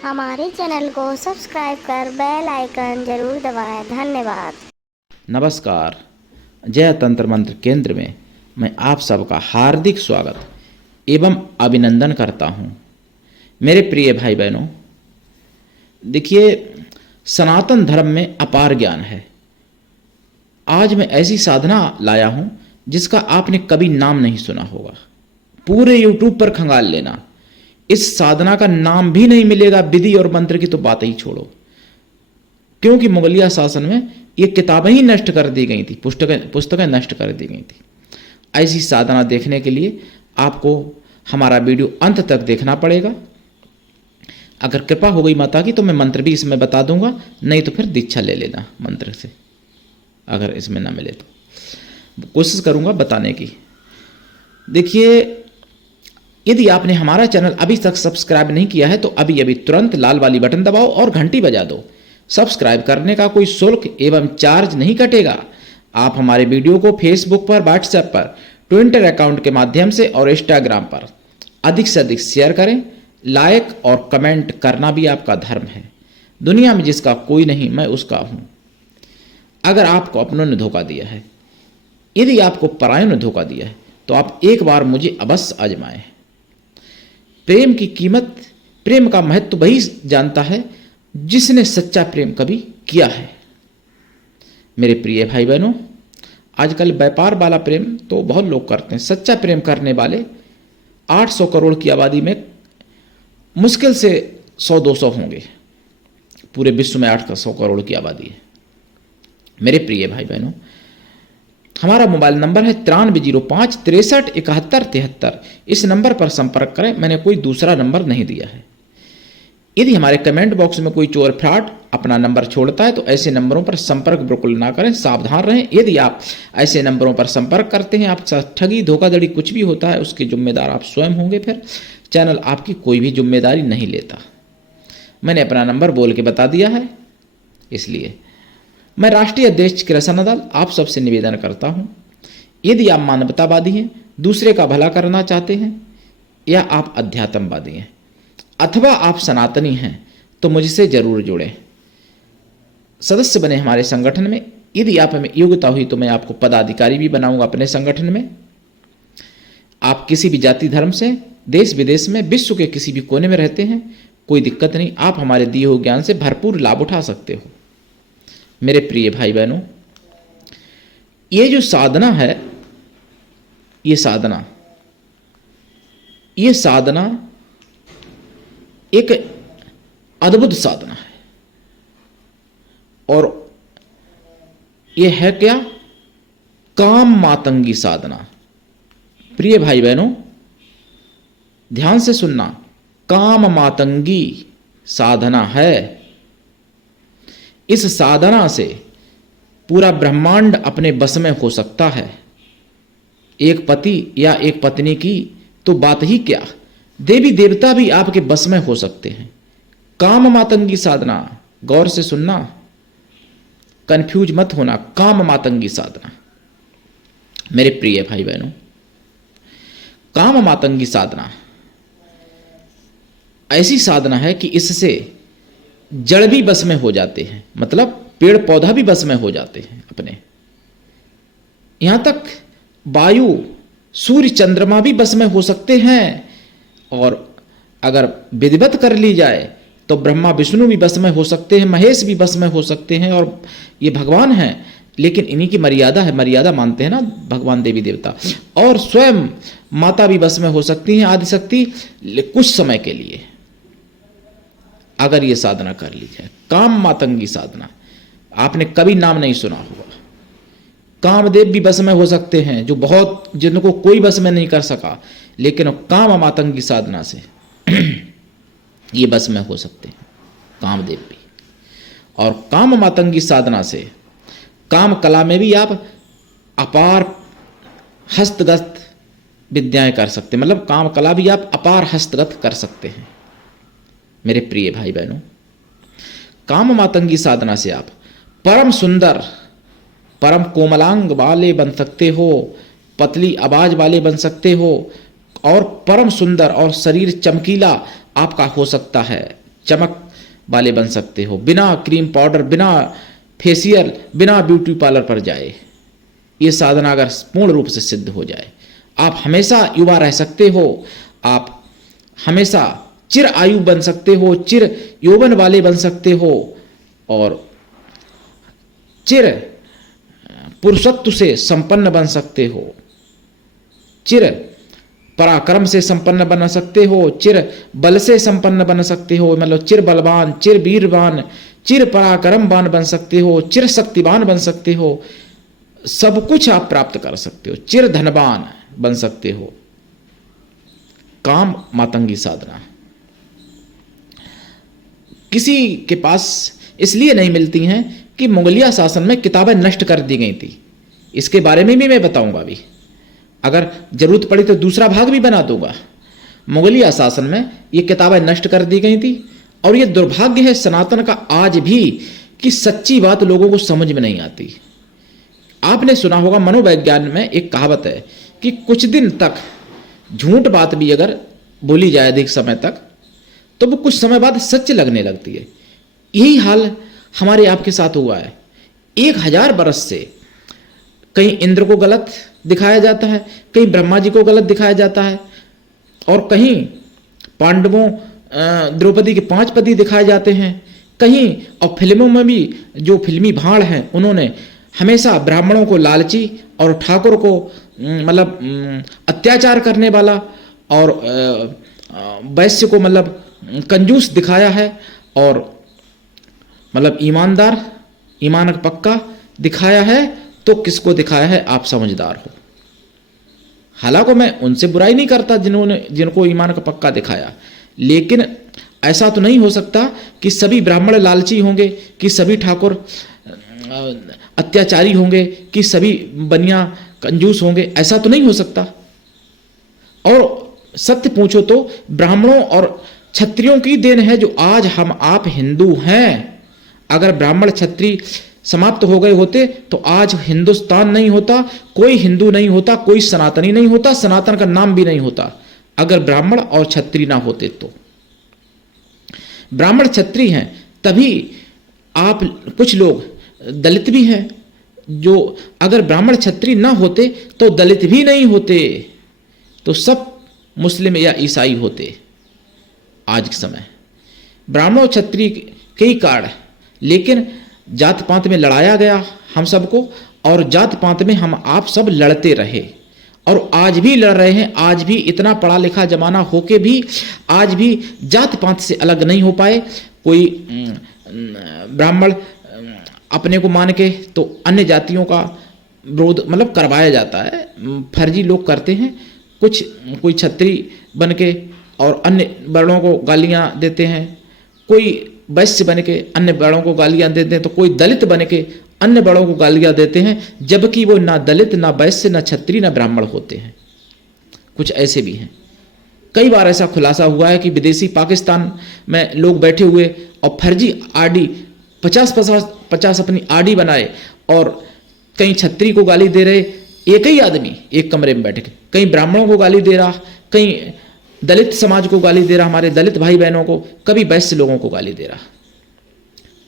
हमारे चैनल को सब्सक्राइब कर बेल आइकन जरूर दबाएं। धन्यवाद। नमस्कार। जय तंत्र मंत्र केंद्र में मैं आप सबका हार्दिक स्वागत एवं अभिनंदन करता हूँ। मेरे प्रिय भाई बहनों, देखिए, सनातन धर्म में अपार ज्ञान है। आज मैं ऐसी साधना लाया हूँ जिसका आपने कभी नाम नहीं सुना होगा। पूरे यूट्यूब पर खंगाल लेना, इस साधना का नाम भी नहीं मिलेगा। विधि और मंत्र की तो बात ही छोड़ो, क्योंकि मुगलिया शासन में ये किताबें ही नष्ट कर दी गई थी, पुस्तकें नष्ट कर दी गई थी। ऐसी साधना देखने के लिए आपको हमारा वीडियो अंत तक देखना पड़ेगा। अगर कृपा हो गई माता की तो मैं मंत्र भी इसमें बता दूंगा, नहीं तो फिर दीक्षा ले लेना मंत्र से। अगर इसमें ना मिले तो कोशिश करूंगा बताने की। देखिए, यदि आपने हमारा चैनल अभी तक सब्सक्राइब नहीं किया है तो अभी अभी तुरंत लाल वाली बटन दबाओ और घंटी बजा दो। सब्सक्राइब करने का कोई शुल्क एवं चार्ज नहीं कटेगा। आप हमारे वीडियो को फेसबुक पर, व्हाट्सएप पर, ट्विटर अकाउंट के माध्यम से और इंस्टाग्राम पर अधिक से अधिक शेयर करें। लाइक और कमेंट करना भी आपका धर्म है। दुनिया में जिसका कोई नहीं, मैं उसका हूं। अगर आपको अपनों ने धोखा दिया है, यदि आपको परायों ने धोखा दिया है, तो आप एक बार मुझे अवश्य आजमाएं। प्रेम की कीमत, प्रेम का महत्व वही जानता है जिसने सच्चा प्रेम कभी किया है। मेरे प्रिय भाई बहनों, आजकल व्यापार वाला प्रेम तो बहुत लोग करते हैं। सच्चा प्रेम करने वाले 800 करोड़ की आबादी में मुश्किल से 100-200 होंगे। पूरे विश्व में 800 करोड़ की आबादी है। मेरे प्रिय भाई बहनों, हमारा मोबाइल नंबर है 9305 63 71 73। इस नंबर पर संपर्क करें। मैंने कोई दूसरा नंबर नहीं दिया है। यदि हमारे कमेंट बॉक्स में कोई चोर फ्रॉड अपना नंबर छोड़ता है तो ऐसे नंबरों पर संपर्क बिल्कुल ना करें। सावधान रहें। यदि आप ऐसे नंबरों पर संपर्क करते हैं, आप ठगी, धोखाधड़ी कुछ भी होता है, उसके जिम्मेदार आप स्वयं होंगे। फिर चैनल आपकी कोई भी जिम्मेदारी नहीं लेता। मैंने अपना नंबर बोल के बता दिया है। इसलिए मैं राष्ट्रीय अध्यक्ष कृष्ण दल आप सबसे निवेदन करता हूं, यदि आप मानवतावादी हैं, दूसरे का भला करना चाहते हैं, या आप अध्यात्मवादी हैं, अथवा आप सनातनी हैं, तो मुझसे जरूर जुड़ें, सदस्य बने हमारे संगठन में। यदि आप में योग्यता हुई तो मैं आपको पदाधिकारी भी बनाऊंगा अपने संगठन में। आप किसी भी जाति धर्म से, देश विदेश में, विश्व के किसी भी कोने में रहते हैं, कोई दिक्कत नहीं। आप हमारे दिए हुए ज्ञान से भरपूर लाभ उठा सकते हो। मेरे प्रिय भाई बहनों, ये जो साधना है, ये साधना एक अद्भुत साधना है। और ये है क्या? काम मातंगी साधना। प्रिय भाई बहनों, ध्यान से सुनना, काम मातंगी साधना है। इस साधना से पूरा ब्रह्मांड अपने बस में हो सकता है। एक पति या एक पत्नी की तो बात ही क्या, देवी देवता भी आपके बस में हो सकते हैं। काम मातंगी साधना, गौर से सुनना, कंफ्यूज मत होना। काम मातंगी साधना, मेरे प्रिय भाई बहनों, काम मातंगी साधना ऐसी साधना है कि इससे जड़ भी बस में हो जाते हैं, मतलब पेड़ पौधा भी बस में हो जाते हैं अपने। यहां तक वायु, सूर्य, चंद्रमा भी बस में हो सकते हैं। और अगर विधिवत कर ली जाए तो ब्रह्मा विष्णु भी बस में हो सकते हैं, महेश भी बस में हो सकते हैं। और ये भगवान हैं, लेकिन इन्हीं की मर्यादा है, मर्यादा मानते हैं ना भगवान, देवी देवता। और स्वयं माता भी बस में हो सकती हैं, आदिशक्ति, कुछ समय के लिए, अगर ये साधना कर ली जाए। काम मातंगी साधना, आपने कभी नाम नहीं सुना होगा। कामदेव भी बस में हो सकते हैं, जो बहुत, जिनको कोई बस में नहीं कर सका, लेकिन काम मातंगी साधना से ये बस में हो सकते हैं, कामदेव भी। और काम मातंगी साधना से काम कला में भी आप अपार हस्तगत विद्याएं कर सकते हैं, मतलब काम कला भी आप अपार हस्तगत कर सकते हैं। मेरे प्रिय भाई बहनों, काम मातंगी साधना से आप परम सुंदर, परम कोमलांग वाले बन सकते हो, पतली आवाज वाले बन सकते हो, और परम सुंदर और शरीर चमकीला आपका हो सकता है। चमक वाले बन सकते हो, बिना क्रीम पाउडर, बिना फेशियल, बिना ब्यूटी पार्लर पर जाए। ये साधना अगर पूर्ण रूप से सिद्ध हो जाए, आप हमेशा युवा रह सकते हो, आप हमेशा चिर आयु बन सकते हो, चिर यौवन वाले बन सकते हो और चिर पुरुषत्व से संपन्न बन सकते हो, चिर पराक्रम से संपन्न बन सकते हो, चिर बल से संपन्न बन सकते हो, मतलब चिर बलवान, चिर वीरवान, चिर पराक्रमवान बन सकते हो, चिर शक्तिवान बन सकते हो, सब कुछ आप प्राप्त कर सकते हो, चिर धनवान बन सकते हो। काम मातंगी साधना किसी के पास इसलिए नहीं मिलती हैं कि मुगलिया शासन में किताबें नष्ट कर दी गई थी। इसके बारे में भी मैं बताऊंगा अभी, अगर जरूरत पड़ी तो दूसरा भाग भी बना दूंगा। मुगलिया शासन में ये किताबें नष्ट कर दी गई थी और ये दुर्भाग्य है सनातन का आज भी कि सच्ची बात लोगों को समझ में नहीं आती। आपने सुना होगा, मनोविज्ञान में एक कहावत है कि कुछ दिन तक झूठ बात भी अगर बोली जाए अधिक समय तक तो वो कुछ समय बाद सच लगने लगती है। यही हाल हमारे आपके साथ हुआ है। 1000 बरस से कहीं इंद्र को गलत दिखाया जाता है, कहीं ब्रह्मा जी को गलत दिखाया जाता है और कहीं पांडवों द्रौपदी के 5 पति दिखाए जाते हैं, कहीं और फिल्मों में भी जो फिल्मी भाड़ हैं उन्होंने हमेशा ब्राह्मणों को लालची और ठाकुर को मतलब अत्याचार करने वाला और वैश्य को मतलब कंजूस दिखाया है और मतलब ईमानदार, ईमान पक्का दिखाया है। तो किसको दिखाया है? आप समझदार हो। हालांकि मैं उनसे बुराई नहीं करता जिनको ईमान का पक्का दिखाया, लेकिन ऐसा तो नहीं हो सकता कि सभी ब्राह्मण लालची होंगे, कि सभी ठाकुर अत्याचारी होंगे, कि सभी बनिया कंजूस होंगे। ऐसा तो नहीं हो सकता। और सत्य पूछो तो ब्राह्मणों और क्षत्रियों की देन है जो आज हम आप हिंदू हैं। अगर ब्राह्मण क्षत्रिय समाप्त हो गए होते तो आज हिंदुस्तान नहीं होता, कोई हिंदू नहीं होता, कोई सनातनी नहीं होता, सनातन का नाम भी नहीं होता। अगर ब्राह्मण और क्षत्रिय ना होते तो ब्राह्मण क्षत्रिय हैं तभी आप कुछ लोग दलित भी हैं, जो अगर ब्राह्मण क्षत्रिय ना होते तो दलित भी नहीं होते, तो सब मुस्लिम या ईसाई होते। आज के समय ब्राह्मण और क्षत्रिय कई कारण, लेकिन जात पात में लड़ाया गया हम सबको और जात पात में हम आप सब लड़ते रहे और आज भी लड़ रहे हैं। आज भी इतना पढ़ा लिखा जमाना होके भी आज भी जात पात से अलग नहीं हो पाए। कोई ब्राह्मण अपने को मान के तो अन्य जातियों का विरोध मतलब करवाया जाता है, फर्जी लोग करते हैं। कोई क्षत्रिय बन के और अन्य वर्णों को गालियां देते हैं, कोई वैश्य बन के अन्य वर्णों को गालियां देते हैं, तो कोई दलित बन के अन्य वर्णों को गालियां देते हैं, जबकि वो ना दलित, ना वैश्य, ना क्षत्रिय, ना ब्राह्मण होते हैं। कुछ ऐसे भी हैं। कई बार ऐसा खुलासा हुआ है कि विदेशी पाकिस्तान में लोग बैठे हुए और फर्जी आरडी 50 अपनी आरडी बनाए और कहीं क्षत्रिय को गाली दे रहे, एक ही आदमी एक कमरे में बैठ के, कहीं ब्राह्मणों को गाली दे रहा, कहीं दलित समाज को गाली दे रहा, हमारे दलित भाई बहनों को, कभी वैश्य लोगों को गाली दे रहा।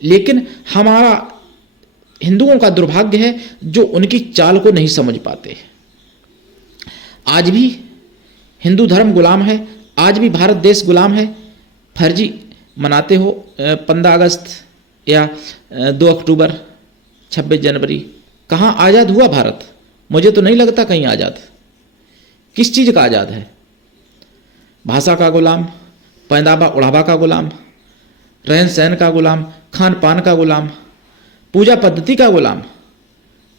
लेकिन हमारा हिंदुओं का दुर्भाग्य है जो उनकी चाल को नहीं समझ पाते। आज भी हिंदू धर्म गुलाम है, आज भी भारत देश गुलाम है। फर्जी मनाते हो 15 अगस्त या 2 अक्टूबर, 26 जनवरी। कहाँ आज़ाद हुआ भारत? मुझे तो नहीं लगता कहीं आज़ाद। किस चीज़ का आज़ाद है? भाषा का गुलाम, पैदाबा उड़ावा का गुलाम, रहन सहन का गुलाम, खान पान का गुलाम, पूजा पद्धति का गुलाम।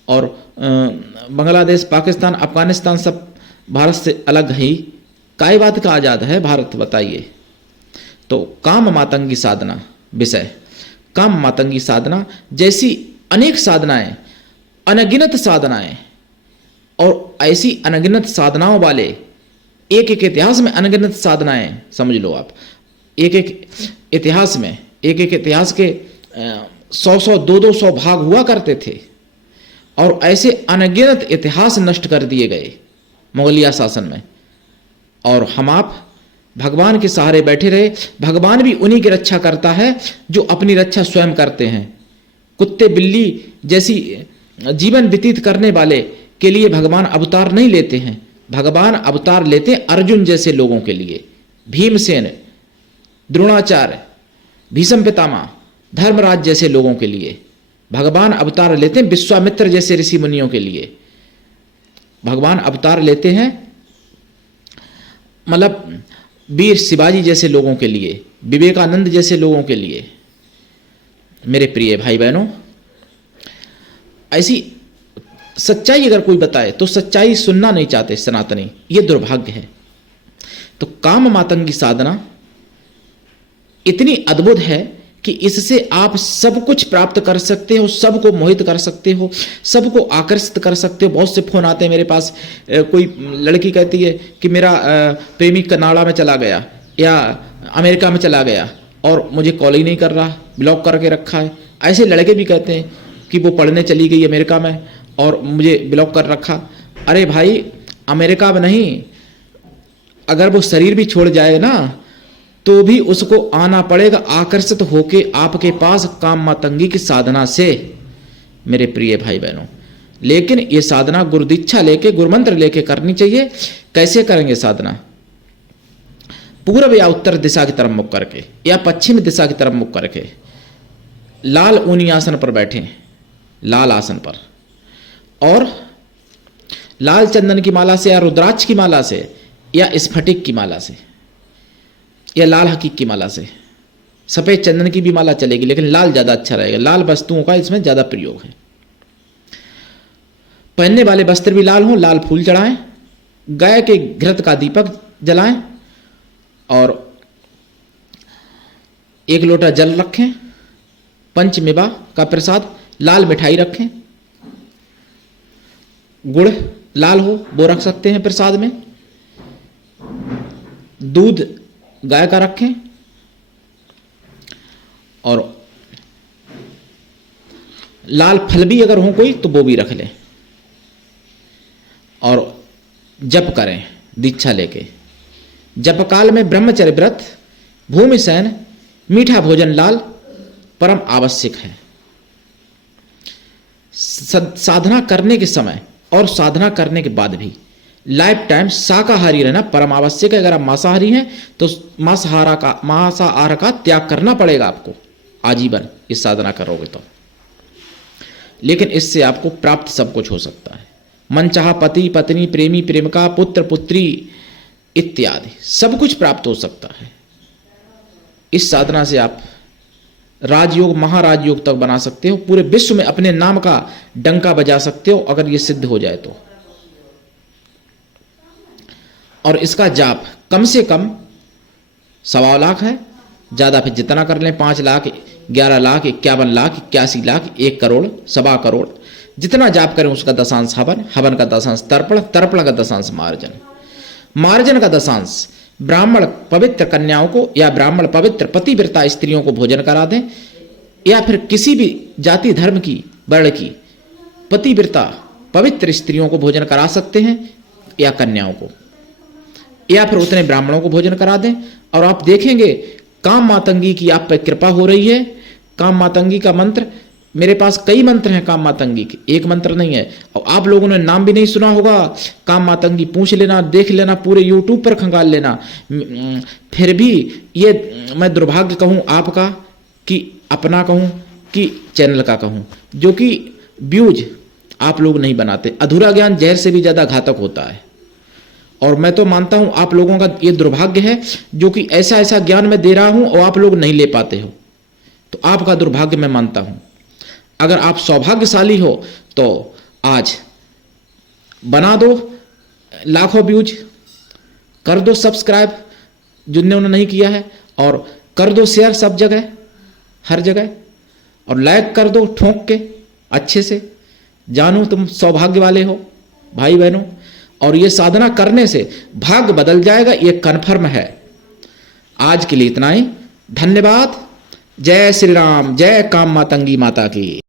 और बांग्लादेश, पाकिस्तान, अफगानिस्तान सब भारत से अलग ही। काय बात का आज़ाद है भारत? बताइए। तो काम मातंगी साधना विषय, काम मातंगी साधना जैसी अनेक साधनाएं, अनगिनत साधनाएं और ऐसी अनगिनत साधनाओं वाले एक एक इतिहास में अनगिनत साधनाएं समझ लो आप। एक एक इतिहास में एक इतिहास के 100 200 भाग हुआ करते थे और ऐसे अनगिनत इतिहास नष्ट कर दिए गए मुगलिया शासन में। और हम आप भगवान के सहारे बैठे रहे। भगवान भी उन्हीं की रक्षा करता है जो अपनी रक्षा स्वयं करते हैं। कुत्ते बिल्ली जैसी जीवन व्यतीत करने वाले के लिए भगवान अवतार नहीं लेते हैं। भगवान अवतार लेते हैं अर्जुन जैसे लोगों के लिए, भीमसेन, द्रोणाचार्य, भीष्म पितामह, धर्मराज जैसे लोगों के लिए। भगवान अवतार लेते हैं विश्वामित्र जैसे ऋषि मुनियों के लिए। भगवान अवतार लेते हैं मतलब वीर शिवाजी जैसे लोगों के लिए, विवेकानंद जैसे लोगों के लिए। मेरे प्रिय भाई बहनों, ऐसी सच्चाई अगर कोई बताए तो सच्चाई सुनना नहीं चाहते सनातनी, ये दुर्भाग्य है। तो काम मातंगी साधना इतनी अद्भुत है कि इससे आप सब कुछ प्राप्त कर सकते हो, सबको मोहित कर सकते हो, सबको आकर्षित कर सकते हो। बहुत से फोन आते हैं मेरे पास, कोई लड़की कहती है कि मेरा प्रेमी कनाडा में चला गया या अमेरिका में चला गया और मुझे कॉल ही नहीं कर रहा, ब्लॉक करके रखा है। ऐसे लड़के भी कहते हैं कि वो पढ़ने चली गई अमेरिका में और मुझे ब्लॉक कर रखा। अरे भाई, अमेरिका में नहीं, अगर वो शरीर भी छोड़ जाए ना तो भी उसको आना पड़ेगा आकर्षित होके आपके पास काम मातंगी की साधना से, मेरे प्रिय भाई बहनों। लेकिन ये साधना गुरु दीक्षा लेके, गुरु मंत्र लेके करनी चाहिए। कैसे करेंगे साधना? पूर्व या उत्तर दिशा की तरफ मुख करके या पश्चिम दिशा की तरफ मुख करके लाल ऊनी आसन पर बैठे, लाल आसन पर, और लाल चंदन की माला से या रुद्राक्ष की माला से या स्फटिक की माला से या लाल हकीक की माला से, सफेद चंदन की भी माला चलेगी लेकिन लाल ज्यादा अच्छा रहेगा। लाल वस्तुओं का इसमें ज्यादा प्रयोग है। पहनने वाले वस्त्र भी लाल हों, लाल फूल चढ़ाएं, गाय के घृत का दीपक जलाएं और एक लोटा जल रखें, पंचमेवा का प्रसाद, लाल मिठाई रखें, गुड़ लाल हो वो रख सकते हैं प्रसाद में, दूध गाय का रखें और लाल फल भी अगर हो कोई तो वो भी रख लें और जप करें दीक्षा लेके। जप काल में ब्रह्मचर्य व्रत, भूमि शयन, मीठा भोजन लाल परम आवश्यक है। साधना करने के समय और साधना करने के बाद भी लाइफ टाइम शाकाहारी रहना परम आवश्यक है। अगर आप मांसाहारी हैं तो मांसाहार का त्याग करना पड़ेगा आपको आजीवन, इस साधना करोगे तो। लेकिन इससे आपको प्राप्त सब कुछ हो सकता है। मनचाहा पति पत्नी, प्रेमी प्रेमिका, पुत्र पुत्री इत्यादि सब कुछ प्राप्त हो सकता है। इस साधना से आप राजयोग, महाराजयोग तक बना सकते हो। पूरे विश्व में अपने नाम का डंका बजा सकते हो अगर ये सिद्ध हो जाए तो। और इसका जाप कम से कम 1.25 लाख है, ज्यादा फिर जितना कर लें, 5 लाख, 11 लाख, 51 लाख, 81 लाख, 1 करोड़, 1.25 करोड़, जितना जाप करें उसका दशांश हवन, हवन का दशांश तर्पण, तर्पण का दशांश मार्जन, मार्जन का दशांश ब्राह्मण पवित्र कन्याओं को या ब्राह्मण पवित्र पतिव्रता स्त्रियों को भोजन करा दें, या फिर किसी भी जाति धर्म की वर्ण की पतिव्रता पवित्र स्त्रियों को भोजन करा सकते हैं या कन्याओं को, या फिर उतने ब्राह्मणों को भोजन करा दें। और आप देखेंगे काम मातंगी की आप पर कृपा हो रही है। काम मातंगी का मंत्र, मेरे पास कई मंत्र हैं काम मातंगी के, एक मंत्र नहीं है। और आप लोगों ने नाम भी नहीं सुना होगा। काम मातंगी पूछ लेना, देख लेना, पूरे यूट्यूब पर खंगाल लेना। फिर भी ये मैं दुर्भाग्य कहूं आपका कि अपना कहूं कि चैनल का कहूं, जो कि व्यूज आप लोग नहीं बनाते। अधूरा ज्ञान जहर से भी ज्यादा घातक होता है। और मैं तो मानता हूं आप लोगों का ये दुर्भाग्य है जो कि ऐसा ऐसा ज्ञान मैं दे रहा हूं और आप लोग नहीं ले पाते हो, तो आपका दुर्भाग्य मैं मानता हूं। अगर आप सौभाग्यशाली हो तो आज बना दो लाखों व्यूज, कर दो सब्सक्राइब जिन्होंने नहीं किया है, और कर दो शेयर सब जगह, हर जगह, और लाइक कर दो ठोंक के अच्छे से। जानो तुम सौभाग्य वाले हो भाई बहनों, और ये साधना करने से भाग्य बदल जाएगा, ये कन्फर्म है। आज के लिए इतना ही, धन्यवाद। जय श्री राम, जय काम मातंगी माता की।